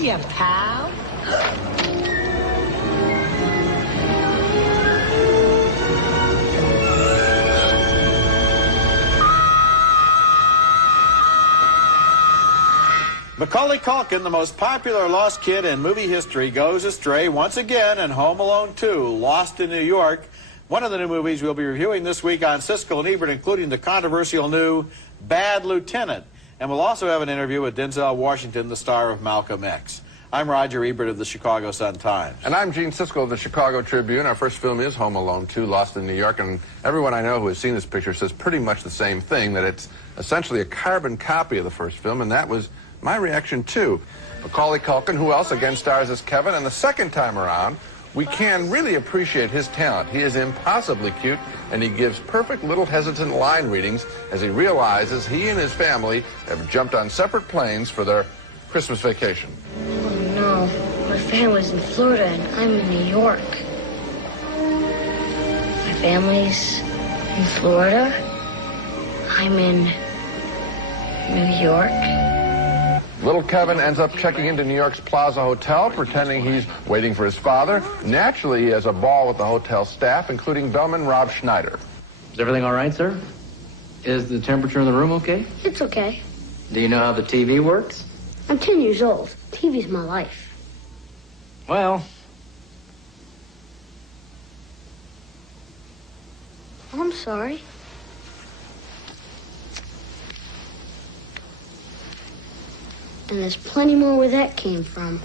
Hiya, pal. Macaulay Culkin, the most popular lost kid in movie history, goes astray once again in Home Alone 2, Lost in New York. One of the new movies we'll be reviewing this week on Siskel and Ebert, including the controversial new Bad Lieutenant. And we'll also have an interview with Denzel Washington, the star of Malcolm X. I'm Roger Ebert of the Chicago Sun-Times. And I'm Gene Siskel of the Chicago Tribune. Our first film is Home Alone 2, Lost in New York, and everyone I know who has seen this picture says pretty much the same thing, that it's essentially a carbon copy of the first film, and that was my reaction too. Macaulay Culkin, who else again stars as Kevin, and the second time around, we can really appreciate his talent. He is impossibly cute, and he gives perfect little hesitant line readings as he realizes he and his family have jumped on separate planes for their Christmas vacation. Oh no, my family's in Florida and I'm in New York. My family's in Florida. I'm in New York. Little Kevin ends up checking into New York's Plaza Hotel, pretending he's waiting for his father. Naturally, he has a ball with the hotel staff, including bellman Rob Schneider. Is everything all right, sir? Is the temperature in the room okay? It's okay. Do you know how the TV works? I'm 10 years old. TV's my life. Well, I'm sorry. And there's plenty more where that came from.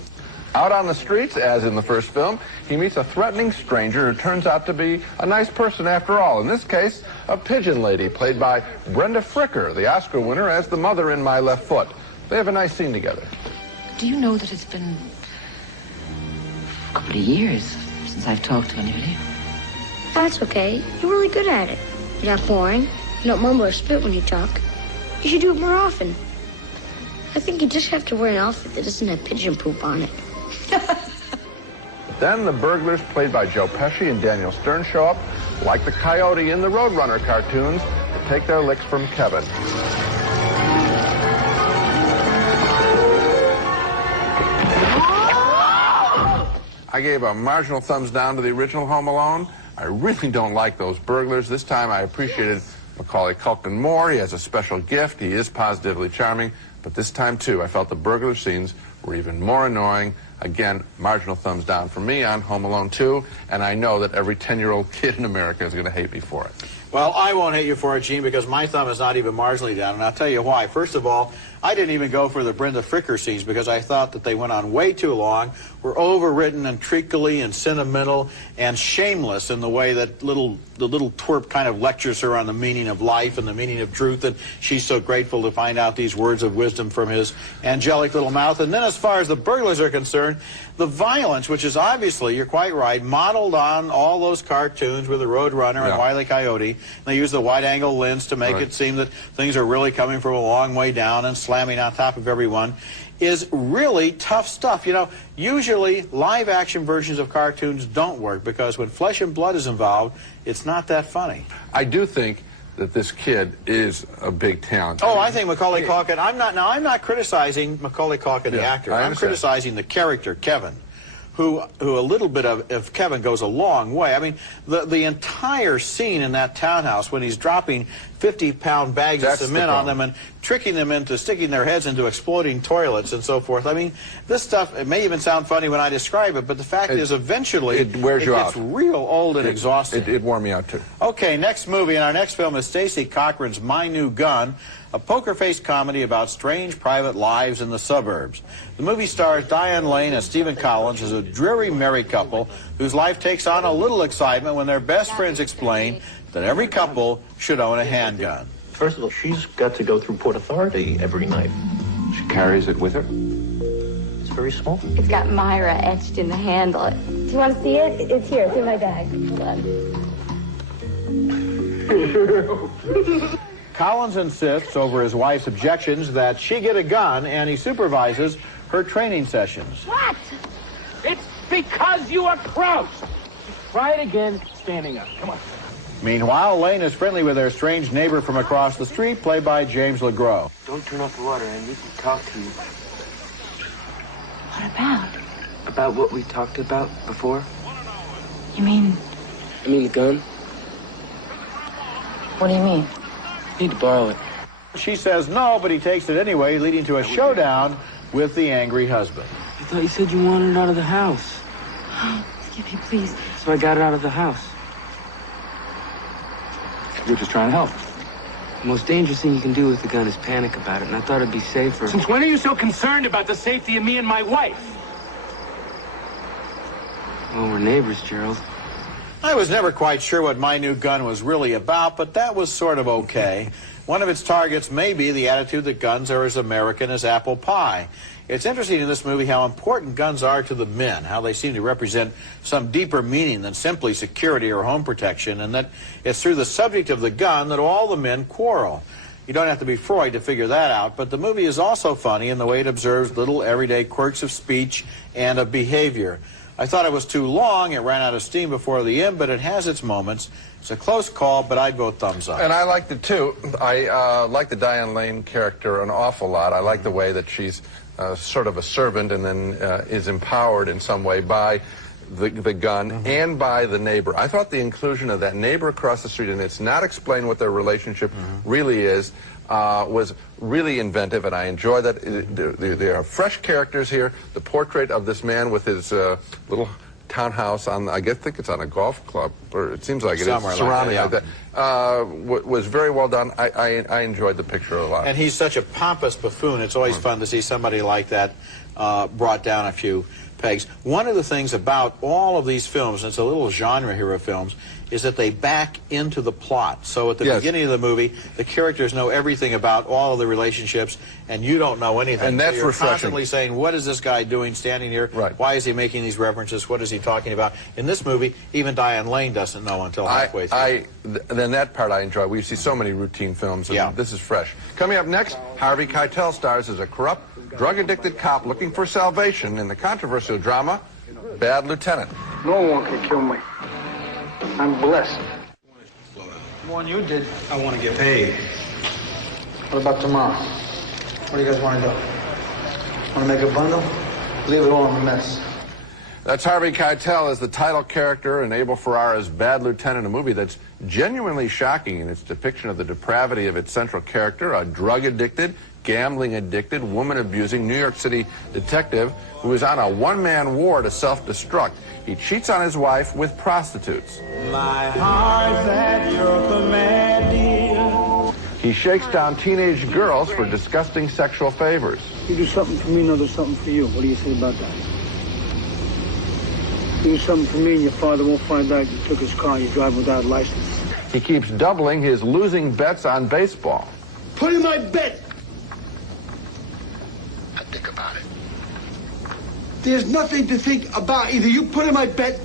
Out on the streets, as in the first film, he meets a threatening stranger who turns out to be a nice person after all. In this case, a pigeon lady, played by Brenda Fricker, the Oscar winner as the mother in My Left Foot. They have a nice scene together. Do you know that it's been a couple of years since I've talked to anybody? That's okay. You're really good at it. You're not boring. You don't mumble or spit when you talk. You should do it more often. I think you just have to wear an outfit that doesn't have pigeon poop on it. Then the burglars, played by Joe Pesci and Daniel Stern, show up, like the coyote in the Roadrunner cartoons, to take their licks from Kevin. I gave a marginal thumbs down to the original Home Alone. I really don't like those burglars. This time I appreciated Macaulay Culkin more. He has a special gift. He is positively charming. But this time, too, I felt the burglar scenes were even more annoying. Again, marginal thumbs down for me on Home Alone 2. And I know that every 10-year-old kid in America is going to hate me for it. Well, I won't hate you for it, Gene, because my thumb is not even marginally down, and I'll tell you why. First of all, I didn't even go for the Brenda Fricker scenes because I thought that they went on way too long, were overwritten and treacly and sentimental and shameless in the way that the little twerp kind of lectures her on the meaning of life and the meaning of truth, and she's so grateful to find out these words of wisdom from his angelic little mouth. And then as far as the burglars are concerned, the violence, which is obviously, you're quite right, modeled on all those cartoons with the Roadrunner and Wile E. Coyote. They use the wide-angle lens to make it seem that things are really coming from a long way down and slamming on top of everyone, is really tough stuff. You know, usually live-action versions of cartoons don't work because when flesh and blood is involved, it's not that funny. I do think that this kid is a big talent. Oh, I think Macaulay Culkin, I'm not criticizing Macaulay Culkin, the actor. I'm criticizing the character, Kevin, who a little bit of Kevin goes a long way. I mean, the entire scene in that townhouse when he's dropping 50-pound bags of cement on them and tricking them into sticking their heads into exploding toilets and so forth. I mean, this stuff, it may even sound funny when I describe it, but the fact is eventually it wears you out. It's real old and exhausting. It wore me out, too. Okay, next movie, and our next film is Stacey Cochran's My New Gun, a poker-faced comedy about strange private lives in the suburbs. The movie stars Diane Lane and Stephen Collins as a dreary married couple whose life takes on a little excitement when their best friends explain that every couple should own a handgun. First of all, she's got to go through Port Authority every night. She carries it with her? It's very small. It's got Myra etched in the handle. Do you want to see it? It's here. It's in my bag. Hold on. Collins insists over his wife's objections that she get a gun, and he supervises her training sessions. What? It's because you are crouched. Try it again, standing up. Come on. Meanwhile, Lane is friendly with their strange neighbor from across the street, played by James LeGros. Don't turn off the water. I need to talk to you. What about? About what we talked about before. You mean? I mean the gun. What do you mean? I need to borrow it. She says no, but he takes it anyway, leading to a showdown with the angry husband. I thought you said you wanted it out of the house. Skippy, please. So I got it out of the house. We're just trying to help. The most dangerous thing you can do with the gun is panic about it, and I thought it'd be safer. Since when are you so concerned about the safety of me and my wife? Well, we're neighbors, Gerald. I was never quite sure what my new gun was really about, but that was sort of okay. One of its targets may be the attitude that guns are as American as apple pie. It's interesting in this movie how important guns are to the men, how they seem to represent some deeper meaning than simply security or home protection, and that it's through the subject of the gun that all the men quarrel. You don't have to be Freud to figure that out, but the movie is also funny in the way it observes little everyday quirks of speech and of behavior. I thought it was too long. It ran out of steam before the end, but it has its moments. It's a close call, but I'd vote thumbs up. And I liked it, too. I like the Diane Lane character an awful lot. I like the way that she's sort of a servant and then is empowered in some way by the gun and by the neighbor. I thought the inclusion of that neighbor across the street, and it's not explained what their relationship really is, was really inventive, and I enjoy that. There are fresh characters here. The portrait of this man with his little townhouse on, I think it's on a golf club, or it seems like it is, surrounding like that, was very well done. I enjoyed the picture a lot. And he's such a pompous buffoon. It's always fun to see somebody like that brought down a few pegs. One of the things about all of these films, and it's a little genre here of films, is that they back into the plot. So at the beginning of the movie, the characters know everything about all of the relationships, and you don't know anything. And that's so you're refreshing. Constantly saying, what is this guy doing standing here? Right. Why is he making these references? What is he talking about? In this movie, even Diane Lane doesn't know until halfway through. Then that part I enjoy. We see so many routine films, and this is fresh. Coming up next, Harvey Keitel stars as a corrupt, drug-addicted cop looking for salvation in the controversial drama Bad Lieutenant. No one can kill me. I'm blessed. One you did. I want to get paid. What about tomorrow? What do you guys want to do? Want to make a bundle? Leave it all in a mess. That's Harvey Keitel as the title character in Abel Ferrara's Bad Lieutenant, a movie that's genuinely shocking in its depiction of the depravity of its central character, a drug-addicted, gambling-addicted, woman-abusing New York City detective who is on a one-man war to self-destruct. He cheats on his wife with prostitutes. My heart's at your command, dear. He shakes down teenage girls for disgusting sexual favors. You do something for me, and I'll do something for you. What do you say about that? You do something for me, and your father won't find out you took his car and you drive without a license. He keeps doubling his losing bets on baseball. Put in my bet. Think about it. There's nothing to think about. Either you put in my bet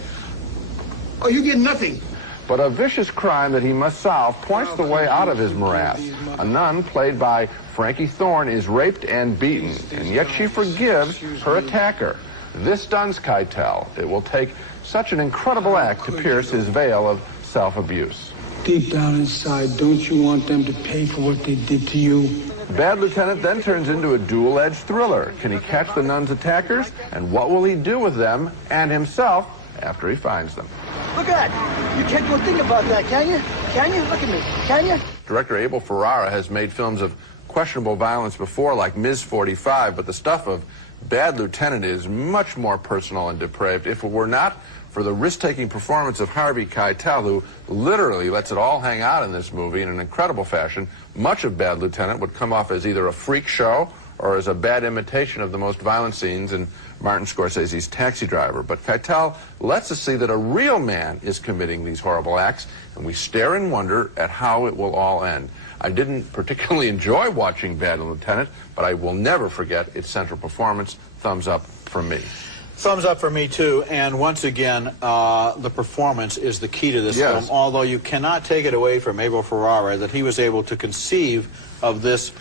or you get nothing. But a vicious crime that he must solve points the way out of his morass. A nun, played by Frankie Thorne, is raped and beaten, and yet she forgives her attacker. This stuns Keitel. It will take such an incredible act to pierce his veil of self-abuse. Deep down inside, don't you want them to pay for what they did to you? Bad Lieutenant then turns into a dual-edged thriller. Can he catch the nun's attackers? And what will he do with them and himself after he finds them? Look at that. You can't do a thing about that, can you? Can you? Look at me. Can you? Director Abel Ferrara has made films of questionable violence before, like Ms. 45, but the stuff of Bad Lieutenant is much more personal and depraved. If it were not for the risk-taking performance of Harvey Keitel, who literally lets it all hang out in this movie in an incredible fashion, much of Bad Lieutenant would come off as either a freak show or as a bad imitation of the most violent scenes in Martin Scorsese's Taxi Driver. But Keitel lets us see that a real man is committing these horrible acts, and we stare in wonder at how it will all end. I didn't particularly enjoy watching Bad Lieutenant, but I will never forget its central performance. Thumbs up from me. Thumbs up for me, too. And once again, the performance is the key to this film, although you cannot take it away from Abel Ferrara that he was able to conceive of this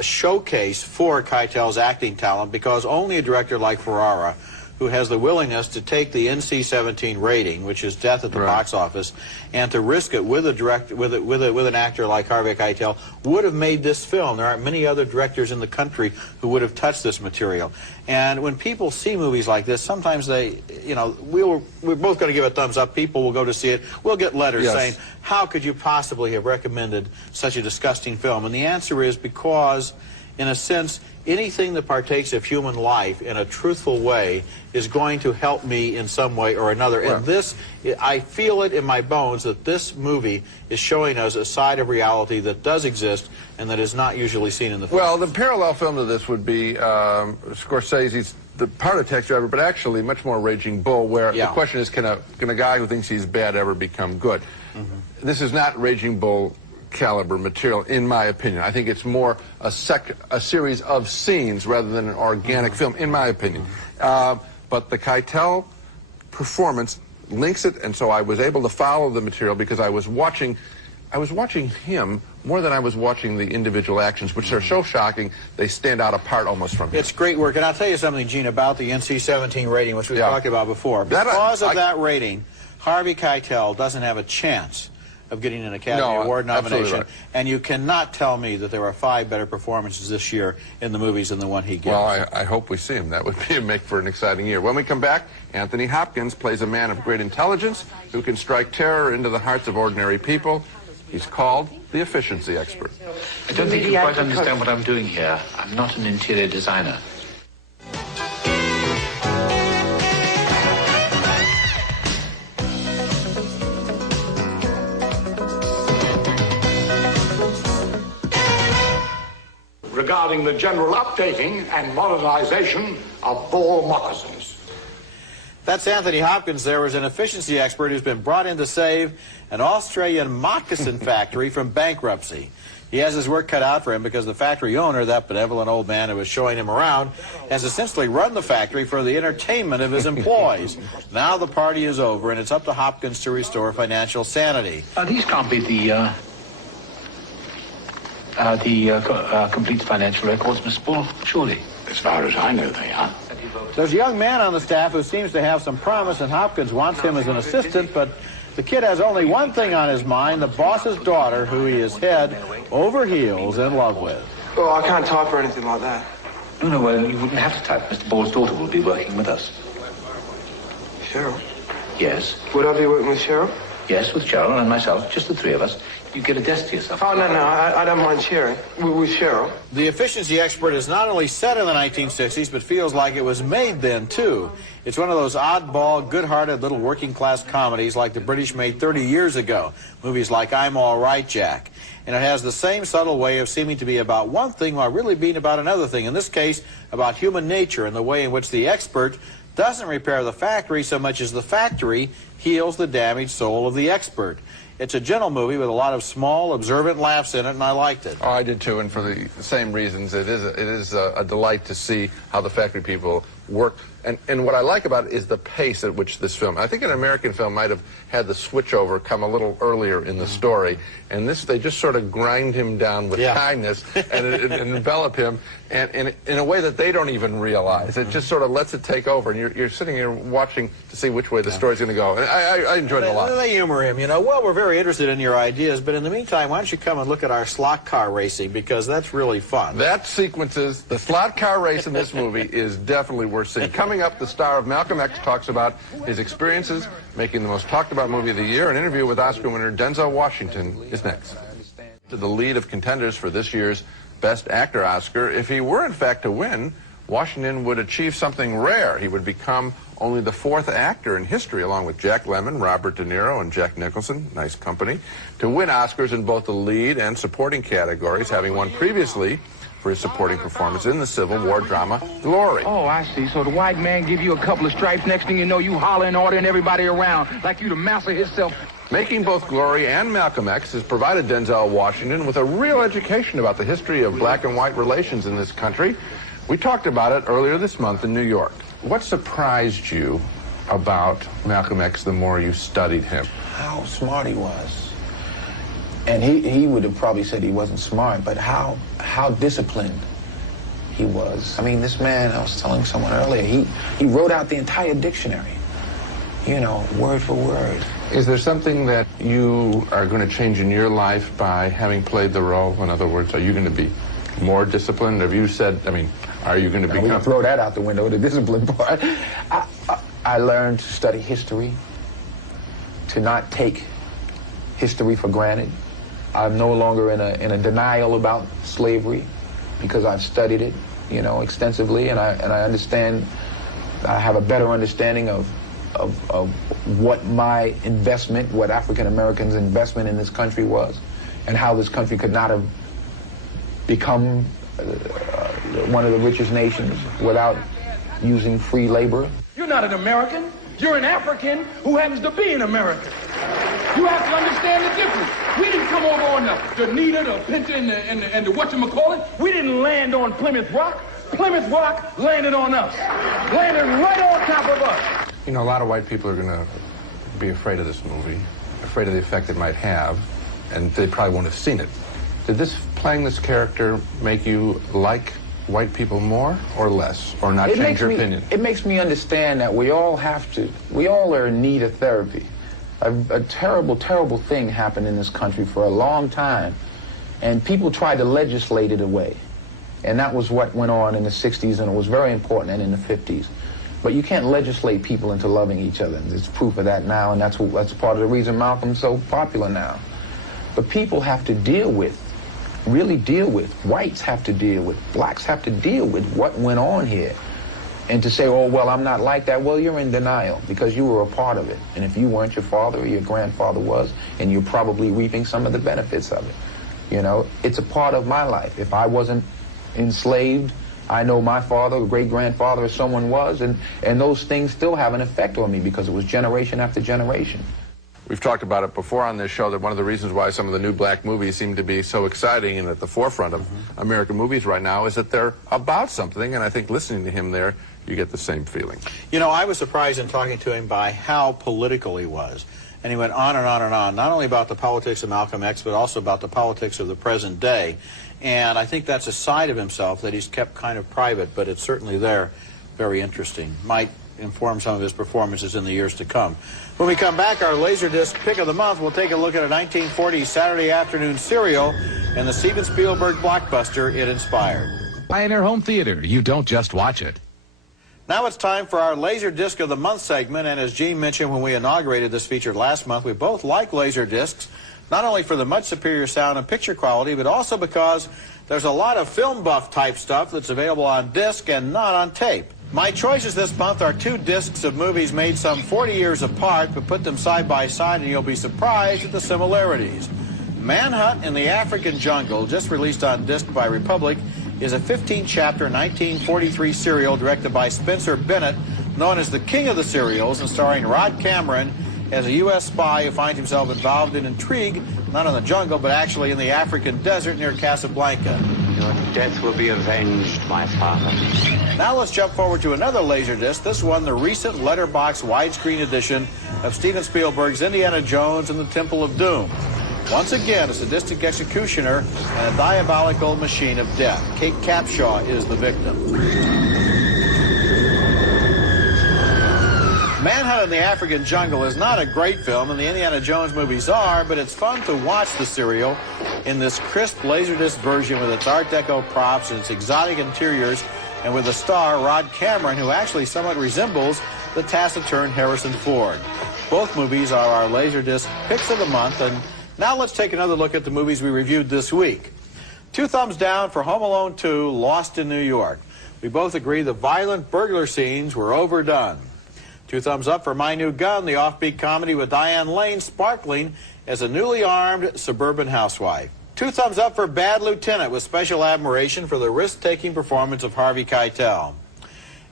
showcase for Keitel's acting talent, because only a director like Ferrara, who has the willingness to take the NC-17 rating, which is death at the box office, and to risk it with an actor like Harvey Keitel, would have made this film. There aren't many other directors in the country who would have touched this material. And when people see movies like this, sometimes they, you know, we're both going to give a thumbs up. People will go to see it. We'll get letters saying, how could you possibly have recommended such a disgusting film? And the answer is because, in a sense, anything that partakes of human life in a truthful way is going to help me in some way or another. And this, I feel it in my bones that this movie is showing us a side of reality that does exist and that is not usually seen in the film. Well, the parallel film to this would be Scorsese's the part of Taxi Driver, but actually much more Raging Bull, where the question is, can a guy who thinks he's bad ever become good? This is not Raging Bull caliber material, in my opinion. I think it's more a series of scenes rather than an organic film, in my opinion. But the Keitel performance links it, and so I was able to follow the material because I was watching him more than I was watching the individual actions, which are so shocking they stand out apart almost from him. It's great work, and I'll tell you something, Gene, about the NC-17 rating, which we talked about before. Because of that rating, Harvey Keitel doesn't have a chance of getting an Academy Award nomination, and you cannot tell me that there are 5 better performances this year in the movies than the one he gives. Well, I hope we see him. That would make for an exciting year. When we come back, Anthony Hopkins plays a man of great intelligence who can strike terror into the hearts of ordinary people. He's called the efficiency expert. I don't think you quite understand what I'm doing here. I'm not an interior designer. Regarding the general updating and modernization of ball moccasins. That's Anthony Hopkins. There was an efficiency expert who's been brought in to save an Australian moccasin factory from bankruptcy. He has his work cut out for him because the factory owner, that benevolent old man who was showing him around, has essentially run the factory for the entertainment of his employees. Now the party is over, and it's up to Hopkins to restore financial sanity. These can't be the complete financial records, Mr. Bull, surely. As far as I know, they are. There's a young man on the staff who seems to have some promise, and Hopkins wants him as an assistant, but the kid has only one thing on his mind, the boss's daughter, who he is head over heels in love with. Oh, I can't type or anything like that. No, well, you wouldn't have to type. Mr. Ball's daughter will be working with us. Cheryl? Yes. Would I be working with Cheryl? Yes, with Cheryl and myself, just the 3 of us. You get a desk to yourself. Oh, no, I don't mind sharing with Cheryl. The efficiency expert is not only set in the 1960s, but feels like it was made then, too. It's one of those oddball, good-hearted little working-class comedies like the British made 30 years ago, movies like I'm All Right, Jack. And it has the same subtle way of seeming to be about one thing while really being about another thing, in this case, about human nature and the way in which the expert doesn't repair the factory so much as the factory heals the damaged soul of the expert. It's a gentle movie with a lot of small, observant laughs in it, and I liked it. Oh, I did too, and for the same reasons. It is a delight to see how the factory people work. And what I like about it is the pace at which this film, I think an American film might have had the switchover come a little earlier in the story. And this, they just sort of grind him down with kindness and envelop him and in a way that they don't even realize. It just sort of lets it take over, and you're sitting here watching to see which way the story's going to go. And I enjoyed it a lot. They humor him, you know. Well, we're very interested in your ideas, but in the meantime, why don't you come and look at our slot car racing, because that's really fun. That sequences, the slot car race in this movie is definitely worth seeing. Coming up, the star of Malcolm X talks about his experiences making the most talked about movie of the year. An interview with Oscar winner Denzel Washington is next. To the lead of contenders for this year's Best Actor Oscar, if he were in fact to win, Washington would achieve something rare. He would become only the 4th actor in history, along with Jack Lemmon, Robert De Niro, and Jack Nicholson, nice company, to win Oscars in both the lead and supporting categories, having won previously for his supporting performance in the Civil War drama Glory. Oh, I see. So the white man give you a couple of stripes, next thing you know, you hollering, ordering everybody around like you the master himself. Making both Glory and Malcolm X has provided Denzel Washington with a real education about the history of black and white relations in this country. We talked about it earlier this month in New York. What surprised you about Malcolm X the more you studied him? How smart he was. And he would have probably said he wasn't smart, but how disciplined he was. I mean, this man, I was telling someone earlier, he wrote out the entire dictionary, you know, word for word. Is there something that you are going to change in your life by having played the role? In other words, are you going to be more disciplined? Have you said, I mean, are you going to become... We can throw that out the window, the discipline part. I learned to study history, to not take history for granted. I'm no longer in a denial about slavery because I've studied it, you know, extensively, and I understand. I have a better understanding of what my investment, what African Americans' investment in this country was, and how this country could not have become one of the richest nations without using free labor. You're not an American. You're an African who happens to be an American. You have to understand the difference. We didn't come over on the Nita, the Pinta, and the whatchamacallit. We didn't land on Plymouth Rock. Plymouth Rock landed on us. Landed right on top of us. You know, a lot of white people are going to be afraid of this movie, afraid of the effect it might have, and they probably won't have seen it. Did playing this character make you like white people more or less, or not change your opinion? It makes me understand that we all are in need of therapy. A terrible, terrible thing happened in this country for a long time, and people tried to legislate it away. And that was what went on in the 60s, and it was very important, and in the 50s. But you can't legislate people into loving each other. There's proof of that now, and that's part of the reason Malcolm's so popular now. But people have to really deal with, whites have to deal with, blacks have to deal with what went on here. And to say, oh, well, I'm not like that, well, you're in denial because you were a part of it. And if you weren't, your father or your grandfather was, and you're probably reaping some of the benefits of it. You know, it's a part of my life. If I wasn't enslaved, I know my father or great-grandfather or someone was, and those things still have an effect on me because it was generation after generation. We've talked about it before on this show that one of the reasons why some of the new black movies seem to be so exciting and at the forefront of American movies right now is that they're about something, and I think listening to him there, you get the same feeling. You know, I was surprised in talking to him by how political he was. And he went on and on and on, not only about the politics of Malcolm X, but also about the politics of the present day. And I think that's a side of himself that he's kept kind of private, but it's certainly there, very interesting. Might inform some of his performances in the years to come. When we come back, our Laserdisc pick of the month, we'll take a look at a 1940s Saturday afternoon serial and the Steven Spielberg blockbuster it inspired. Pioneer Home Theater, you don't just watch it. Now it's time for our Laserdisc of the Month segment, and as Gene mentioned when we inaugurated this feature last month, we both like Laserdiscs, not only for the much superior sound and picture quality, but also because there's a lot of film buff type stuff that's available on disc and not on tape. My choices this month are two discs of movies made some 40 years apart, but put them side by side and you'll be surprised at the similarities. Manhunt in the African Jungle, just released on disc by Republic, is a 15-chapter 1943 serial directed by Spencer Bennett, known as the king of the serials, and starring Rod Cameron as a U.S. spy who finds himself involved in intrigue, not in the jungle, but actually in the African desert near Casablanca. Your death will be avenged, my father. Now let's jump forward to another Laserdisc, this one the recent letterbox widescreen edition of Steven Spielberg's Indiana Jones and the Temple of Doom. Once again, a sadistic executioner and a diabolical machine of death. Kate Capshaw is the victim. Manhunt in the African Jungle is not a great film, and the Indiana Jones movies are, but it's fun to watch the serial in this crisp Laserdisc version with its Art Deco props and its exotic interiors, and with the star, Rod Cameron, who actually somewhat resembles the taciturn Harrison Ford. Both movies are our Laserdisc picks of the month, and now let's take another look at the movies we reviewed this week. 2 thumbs down for Home Alone 2, Lost in New York. We both agree the violent burglar scenes were overdone. 2 thumbs up for My New Gun, the offbeat comedy with Diane Lane sparkling as a newly armed suburban housewife. 2 thumbs up for Bad Lieutenant, with special admiration for the risk-taking performance of Harvey Keitel.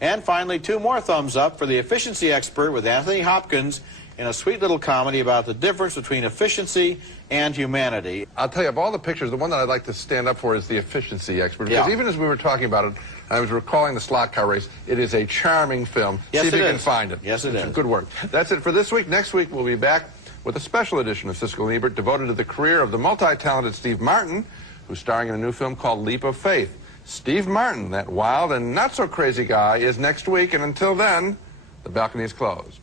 And finally, 2 more thumbs up for The Efficiency Expert with Anthony Hopkins in a sweet little comedy about the difference between efficiency and humanity. I'll tell you, of all the pictures, the one that I'd like to stand up for is The Efficiency Expert. Because even as we were talking about it, I was recalling the slot car race. It is a charming film. Yes, See if it you is. can find it. Yes, it is. Good work. That's it for this week. Next week, we'll be back with a special edition of Siskel and Ebert devoted to the career of the multi-talented Steve Martin, who's starring in a new film called Leap of Faith. Steve Martin, that wild and not-so-crazy guy, is next week. And until then, the balcony is closed.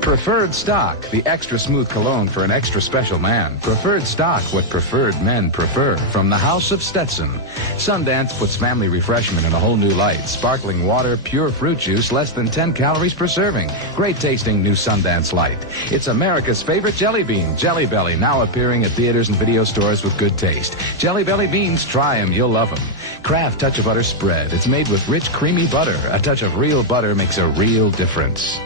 Preferred Stock, the extra smooth cologne for an extra special man. Preferred Stock, what preferred men prefer. From the House of Stetson. Sundance puts family refreshment in a whole new light. Sparkling water, pure fruit juice, less than 10 calories per serving. Great tasting new Sundance Light. It's America's favorite jelly bean, Jelly Belly, now appearing at theaters and video stores with good taste. Jelly Belly beans, try them, you'll love them. Kraft Touch of Butter Spread. It's made with rich, creamy butter. A touch of real butter makes a real difference.